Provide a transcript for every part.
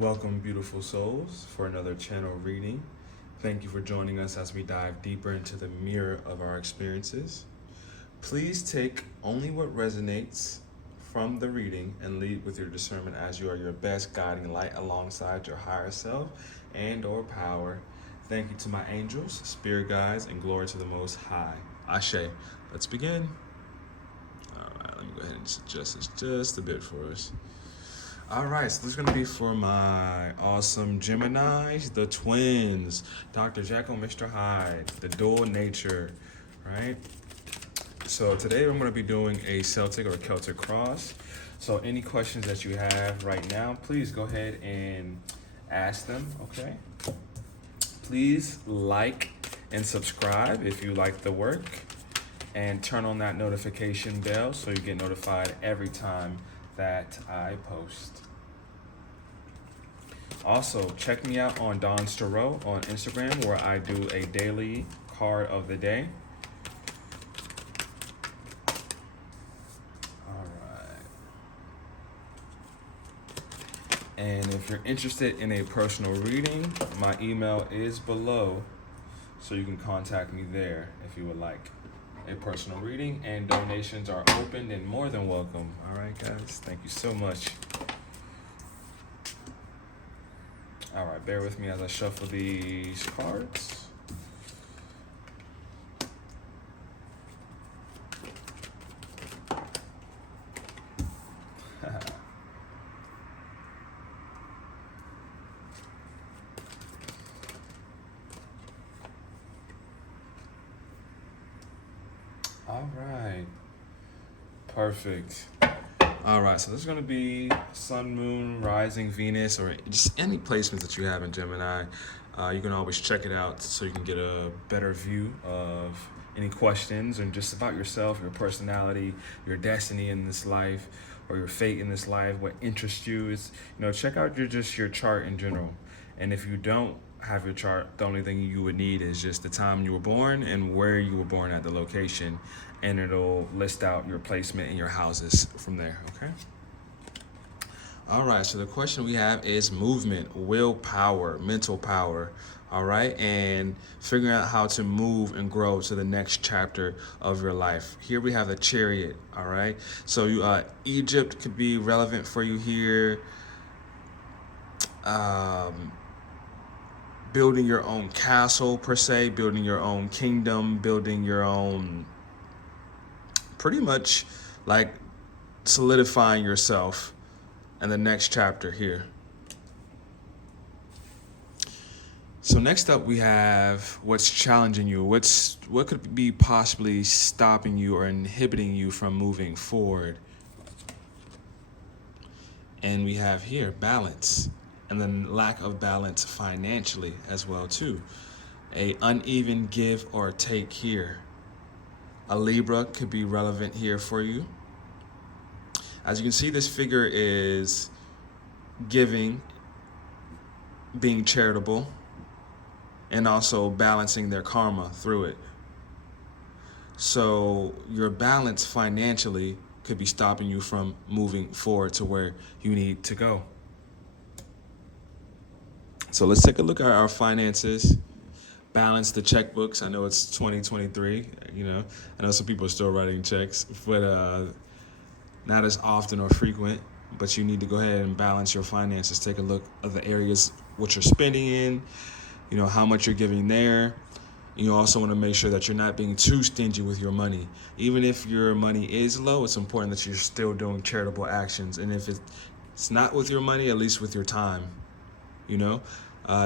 Welcome, beautiful souls, for another channel reading. Thank you for joining us as we dive deeper into the mirror of our experiences. Please take only what resonates from the reading and lead with your discernment as you are your best guiding light alongside your higher self and or power. Thank you to my angels, spirit guides, and glory to the Most High. Ashe. Let's begin. All right, let me go ahead and adjust this just a bit for us. All right, so this is going to be for my awesome Geminis, the twins, Dr. Jekyll, Mr. Hyde, the dual nature, right? So today I'm going to be doing a Celtic or Celtic cross. So any questions that you have right now, please go ahead and ask them, okay? Please like and subscribe if you like the work, and turn on that notification bell so you get notified every time that I post. Also, check me out on Donstarot on Instagram, where I do a daily card of the day. All right. And if you're interested in a personal reading, my email is below, so you can contact me there if you would like a personal reading, and donations are open and more than welcome. All right, guys, thank you so much. All right, bear with me as I shuffle these cards. All right, perfect. All right, so this is going to be Sun, Moon, Rising, Venus, or just any placements that you have in Gemini. You can always check it out so you can get a better view of any questions and just about yourself, your personality, your destiny in this life, or your fate in this life, what interests you. Is, check out your chart in general. And if you don't have your chart, the only thing you would need is just the time you were born and where you were born at the location, and it'll list out your placement in your houses from there, okay? All right, so the question we have is movement, willpower, mental power, all right? And figuring out how to move and grow to the next chapter of your life. Here we have the Chariot, all right? So Egypt could be relevant for you here. Building your own castle, per se, building your own kingdom, building your own, pretty much like solidifying yourself in the next chapter here. So next up we have what's challenging you, what could be possibly stopping you or inhibiting you from moving forward. And we have here balance, and then lack of balance financially as well too. A uneven give or take here. A Libra could be relevant here for you. As you can see, this figure is giving, being charitable, and also balancing their karma through it. So your balance financially could be stopping you from moving forward to where you need to go. So let's take a look at our finances. Balance the checkbooks. I know it's 2023, I know some people are still writing checks, but not as often or frequent. But you need to go ahead and balance your finances. Take a look at the areas what you're spending in, how much you're giving there. You also want to make sure that you're not being too stingy with your money. Even if your money is low, it's important that you're still doing charitable actions. And if it's not with your money, at least with your time,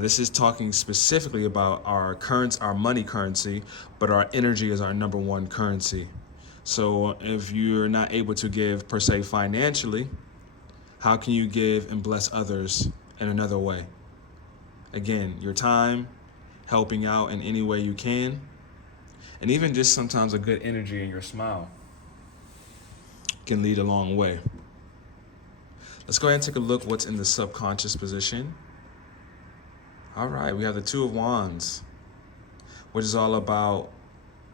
This is talking specifically about our money currency, but our energy is our number one currency. So if you're not able to give per se financially, how can you give and bless others in another way? Again, your time, helping out in any way you can, and even just sometimes a good energy in your smile can lead a long way. Let's go ahead and take a look what's in the subconscious position. All right, we have the Two of Wands, which is all about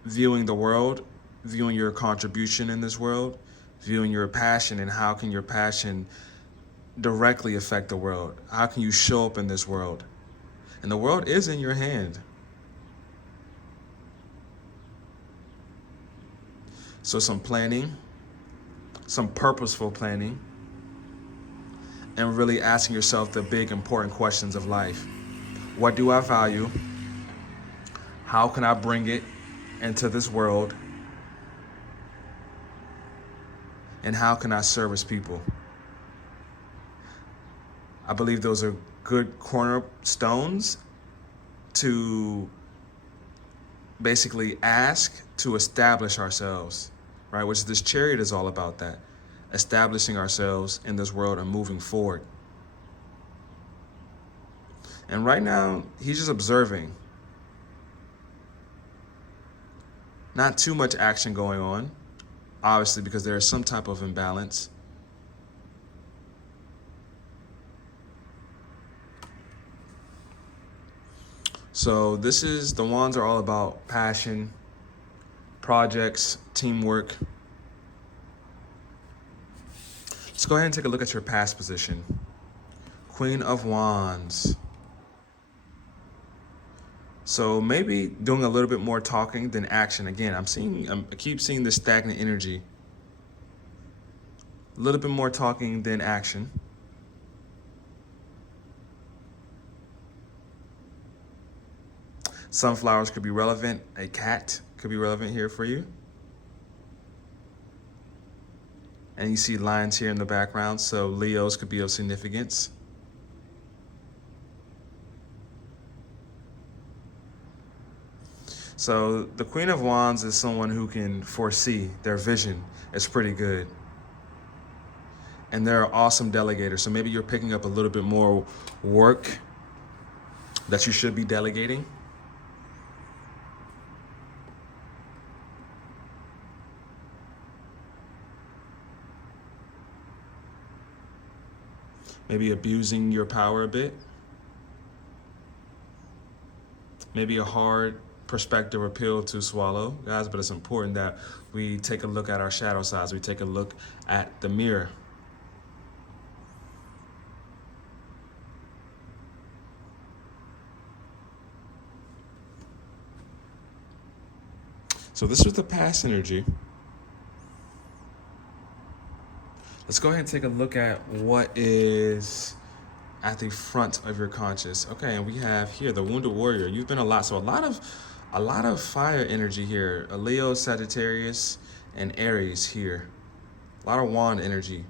viewing the world, viewing your contribution in this world, viewing your passion, and how can your passion directly affect the world? How can you show up in this world? And the world is in your hand. So some planning, some purposeful planning, and really asking yourself the big important questions of life. What do I value? How can I bring it into this world? And how can I service people? I believe those are good cornerstones to basically ask to establish ourselves, right? Which this chariot is all about, that. Establishing ourselves in this world and moving forward. And right now, he's just observing. Not too much action going on, obviously, because there is some type of imbalance. So the wands are all about passion, projects, teamwork. Let's go ahead and take a look at your past position. Queen of Wands. So maybe doing a little bit more talking than action. Again, I keep seeing this stagnant energy. A little bit more talking than action. Sunflowers could be relevant. A cat could be relevant here for you. And you see lines here in the background, so Leos could be of significance. So the Queen of Wands is someone who can foresee. Their vision is pretty good. And they're an awesome delegator. So maybe you're picking up a little bit more work that you should be delegating. Maybe abusing your power a bit. Maybe a hard perspective or pill to swallow, guys, but it's important that we take a look at our shadow sides. We take a look at the mirror. So this was the past energy. Let's go ahead and take a look at what is at the front of your conscious. Okay, and we have here the Wounded Warrior. You've been a lot, so a lot of fire energy here. A Leo, Sagittarius, and Aries here. A lot of wand energy.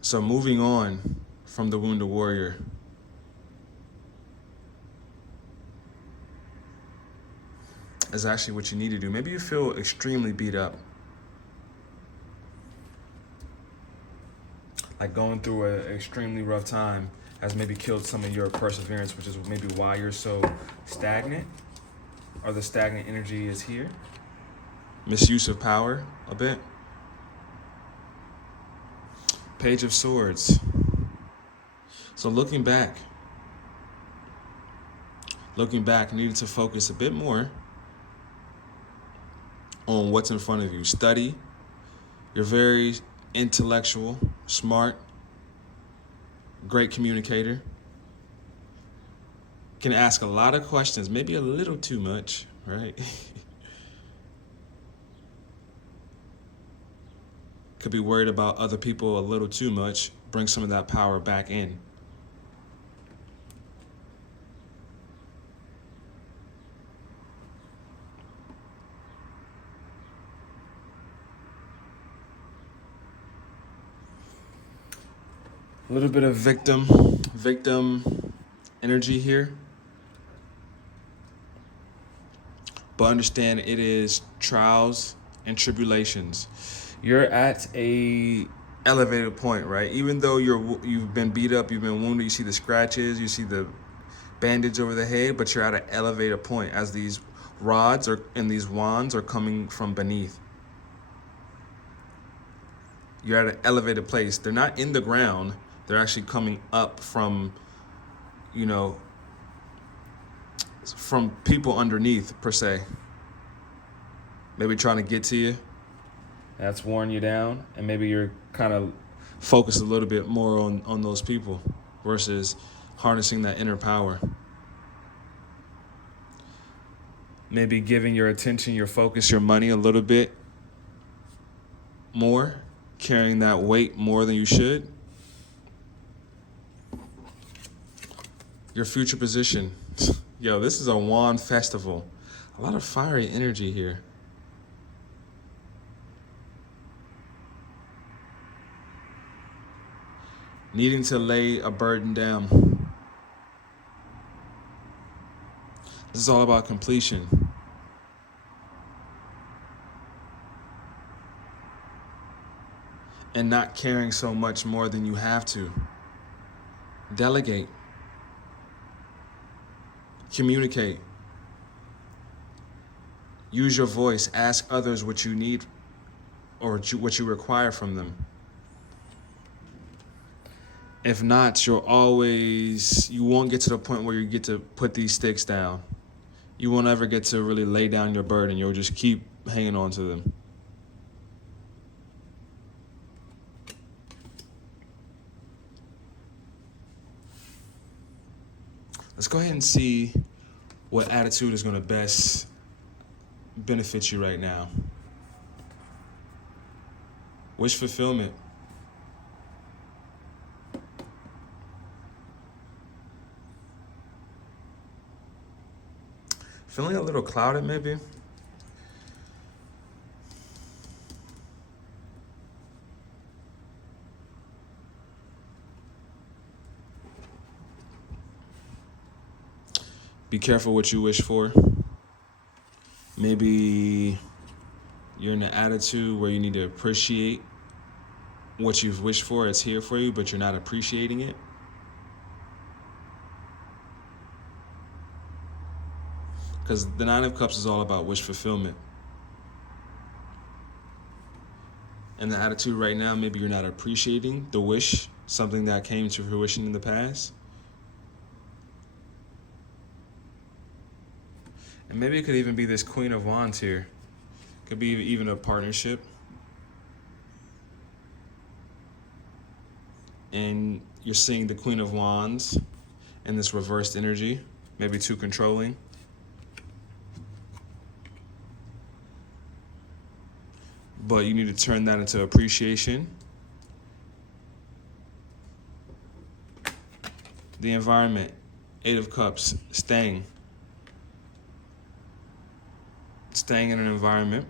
So moving on from the Wounded Warrior. Is actually what you need to do. Maybe you feel extremely beat up. Like going through an extremely rough time has maybe killed some of your perseverance, which is maybe why you're so stagnant, or the stagnant energy is here. Misuse of power a bit. Page of Swords. So looking back, needing to focus a bit more on what's in front of you. Study. You're very intellectual, smart, great communicator. Can ask a lot of questions, maybe a little too much, right? Could be worried about other people a little too much. Bring some of that power back in. A little bit of victim energy here. But understand it is trials and tribulations. You're at a elevated point, right? Even though you've been beat up, you've been wounded, you see the scratches, you see the bandage over the head, but you're at an elevated point as these rods and these wands are coming from beneath. You're at an elevated place. They're not in the ground. They're actually coming up from, from people underneath, per se. Maybe trying to get to you. that's worn you down, and maybe you're kind of focused a little bit more on those people versus harnessing that inner power. Maybe giving your attention, your focus, your money a little bit more, carrying that weight more than you should. Your future position. Yo, this is a wand festival. A lot of fiery energy here. Needing to lay a burden down. This is all about completion. And not caring so much more than you have to. Delegate. Communicate. Use your voice. Ask others what you need or what you require from them. If not, you won't get to the point where you get to put these sticks down. You won't ever get to really lay down your burden. You'll just keep hanging on to them. Let's go ahead and see what attitude is going to best benefit you right now. Wish fulfillment. Feeling a little clouded, maybe? Be careful what you wish for. Maybe you're in an attitude where you need to appreciate what you've wished for. It's here for you, but you're not appreciating it. Because the Nine of Cups is all about wish fulfillment. And the attitude right now, maybe you're not appreciating the wish, something that came to fruition in the past. And maybe it could even be this Queen of Wands here. Could be even a partnership. And you're seeing the Queen of Wands in this reversed energy, maybe too controlling. But you need to turn that into appreciation. The environment, Eight of Cups, staying in an environment.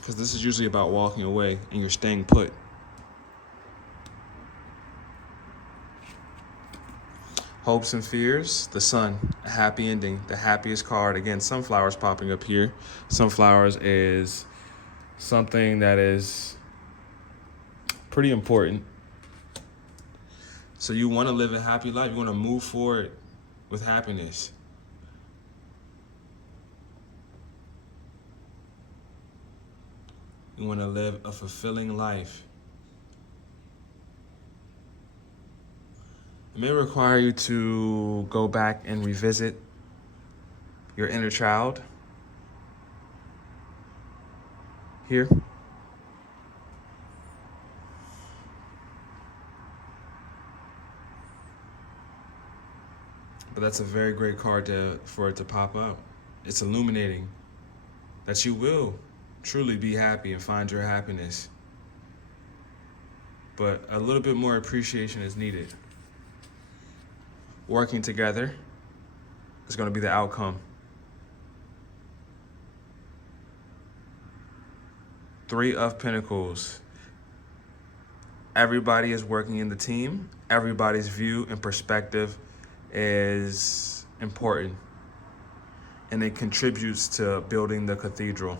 Because this is usually about walking away and you're staying put. Hopes and fears, the Sun, a happy ending, the happiest card. Again, sunflowers popping up here. Sunflowers is something that is pretty important. So you want to live a happy life. You want to move forward with happiness. You want to live a fulfilling life. It may require you to go back and revisit your inner child here. But that's a very great card for it to pop out. It's illuminating that you will truly be happy and find your happiness. But a little bit more appreciation is needed. Working together is going to be the outcome. Three of Pentacles. Everybody is working in the team. Everybody's view and perspective is important. And it contributes to building the cathedral.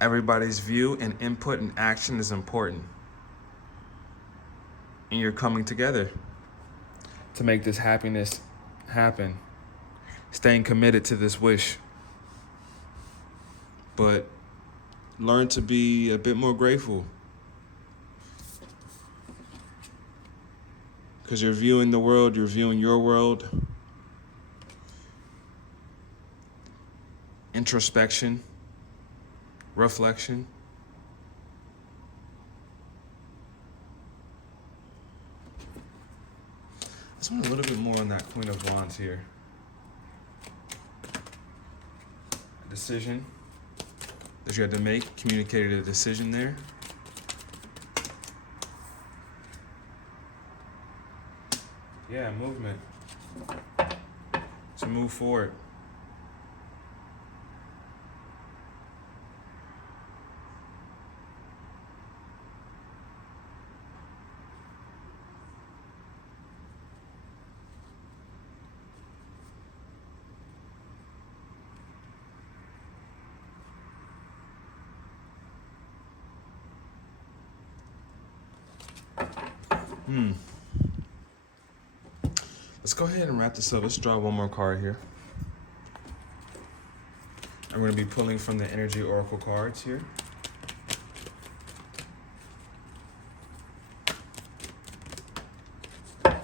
Everybody's view and input and action is important. And you're coming together to make this happiness happen. Staying committed to this wish. But learn to be a bit more grateful. Because you're viewing the world, you're viewing your world introspection, reflection. Let's want a little bit more on that Queen of Wands here. A decision that you had to make, communicated a decision there. Yeah, movement. To move forward. Let's go ahead and wrap this up. Let's draw one more card here. I'm going to be pulling from the Energy Oracle cards here. All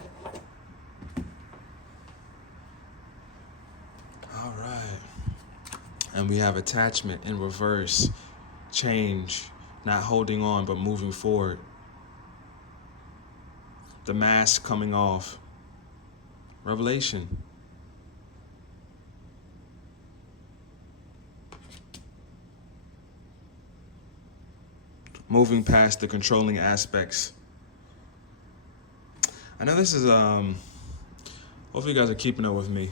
right. And we have attachment in reverse, change, not holding on, but moving forward. The mask coming off. Revelation. Moving past the controlling aspects. I know this is, hopefully you guys are keeping up with me.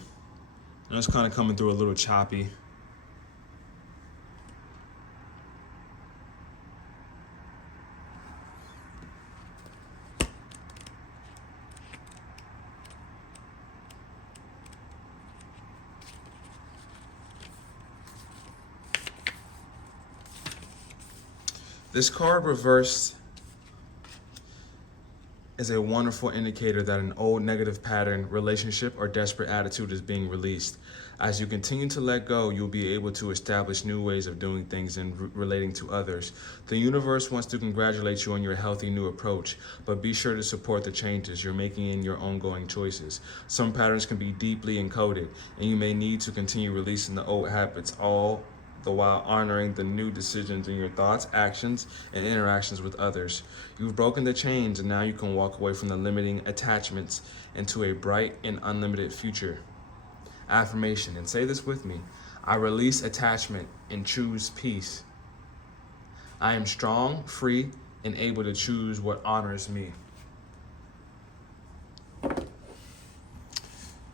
I know it's kind of coming through a little choppy. This card reversed is a wonderful indicator that an old negative pattern, relationship, or desperate attitude is being released. As you continue to let go, you'll be able to establish new ways of doing things and relating to others. The universe wants to congratulate you on your healthy new approach, but be sure to support the changes you're making in your ongoing choices. Some patterns can be deeply encoded, and you may need to continue releasing the old habits, all the while honoring the new decisions in your thoughts, actions, and interactions with others. You've broken the chains, and now you can walk away from the limiting attachments into a bright and unlimited future. Affirmation, and say this with me. I release attachment and choose peace. I am strong, free, and able to choose what honors me.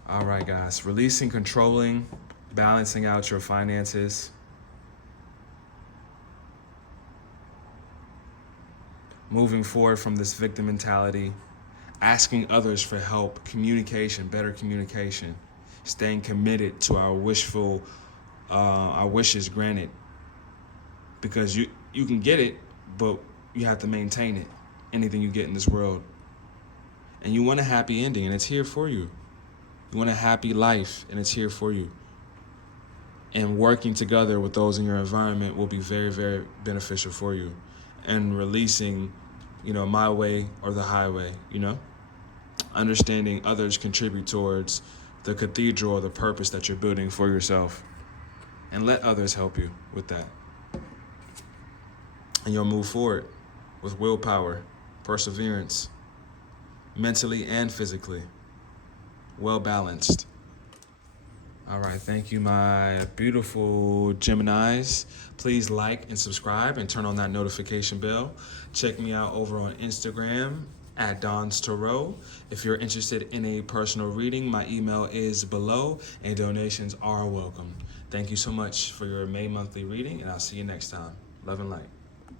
All right, guys. Releasing, controlling, balancing out your finances. Moving forward from this victim mentality, asking others for help, communication, better communication, staying committed to our wishes granted. Because you can get it, but you have to maintain it, anything you get in this world. And you want a happy ending, and it's here for you. You want a happy life, and it's here for you. And working together with those in your environment will be very, very beneficial for you. And releasing, my way or the highway, understanding others contribute towards the cathedral or the purpose that you're building for yourself. And let others help you with that. And you'll move forward with willpower, perseverance, mentally and physically, well balanced. All right, thank you, my beautiful Geminis. Please like and subscribe and turn on that notification bell. Check me out over on Instagram at Donstarot. If you're interested in a personal reading, my email is below and donations are welcome. Thank you so much for your May monthly reading, and I'll see you next time. Love and light.